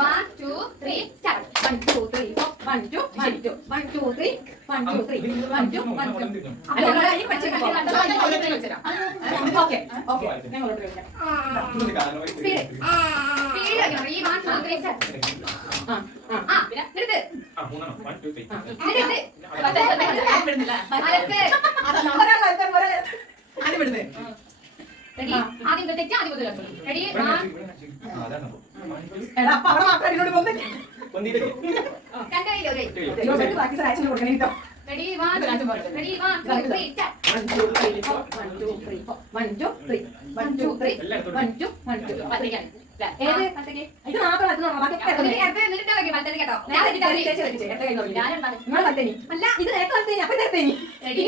One, two, three, start. One, two, three, four. One, two, one, two, one, two, three. One, two, three. One, two, one, two. Okay okay ഞങ്ങളോട്ട് വിളിക്കാം speed speed ആക്കണം ഈ one two three start ആ ആ പിന്നെ എടുത്ത് ആദ്യം തെറ്റ് ആദ്യം മുതൽ റെഡി എടാ അപ്പൊ അവിടെ മാത്രം എന്നോട് കൈ. ഇരുപത്തെട്ട് പ്രാക്ടീസ് അയച്ചു കൊടുക്കണേ കേട്ടോ. Ready?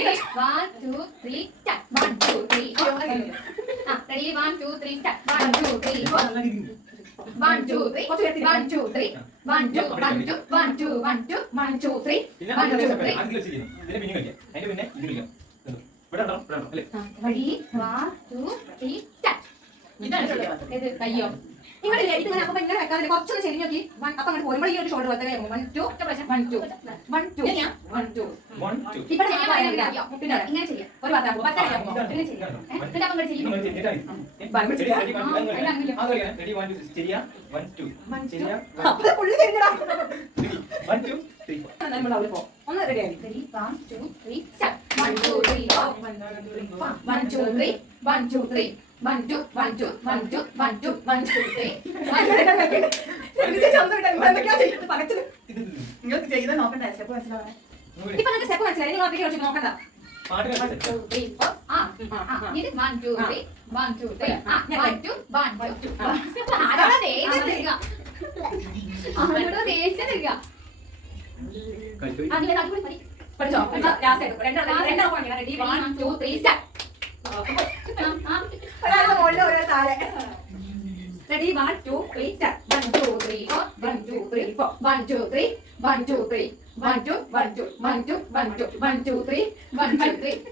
One two three one two three one two one two one two one two ഇവിടെ. ഇതാണ് കയ്യോ? ഇത് ഇങ്ങനെ അപ്പൊ ഇങ്ങനെ വെക്കാതെ കുറച്ചൊന്ന് ചെരിഞ്ഞ് നോക്കി. അപ്പൊ അങ്ങോട്ട് പോരുമ്പോൾ ഈ ഒരു shoulder വെത്തനെ one two. One two one two ഇങ്ങനെയാ? വൺ ടു വൺ ടു ഇവിടെ ഞാൻ പറയുന്നത് പറയാം അറിയോ? പിന്നെ ഇങ്ങനെ ചെയ്യാം. ഒരു പത്താം പോകും പത്താം പോകും ഇങ്ങനെ ചെയ്യാം. എന്നിട്ട് ഇങ്ങോട്ട് ചെയ്യും. ത്രീ ഒന്ന് റെഡി ആയി. Ready? One, two, three, start. One, two, three, four. One, two, three. One, two, three. One, two, one, two, one, two, one, two, one, two, three. നിങ്ങൾക്ക് ചെയ്ത് നോക്കണ്ട. സ്റ്റെപ്പ് മനസ്സിലാവണേ. ഇപ്പൊ നിങ്ങൾക്ക് സ്റ്റെപ്പ് മനസ്സിലായി. നിങ്ങൾ ഒറ്റയ്ക്ക് വെച്ച് നോക്കണ്ട. പഠിച്ചോ ലാസ്റ്റ് റെഡി three, start. ആ, ആ. ഒരാളുടെ മുകളിൽ ഒരാൾ താഴെ. Ready one two three start One, two, three, four. One two three four One, two, three. One, two, three. One, two, one, two, one, two, one, two, one, two, three. One, two, three.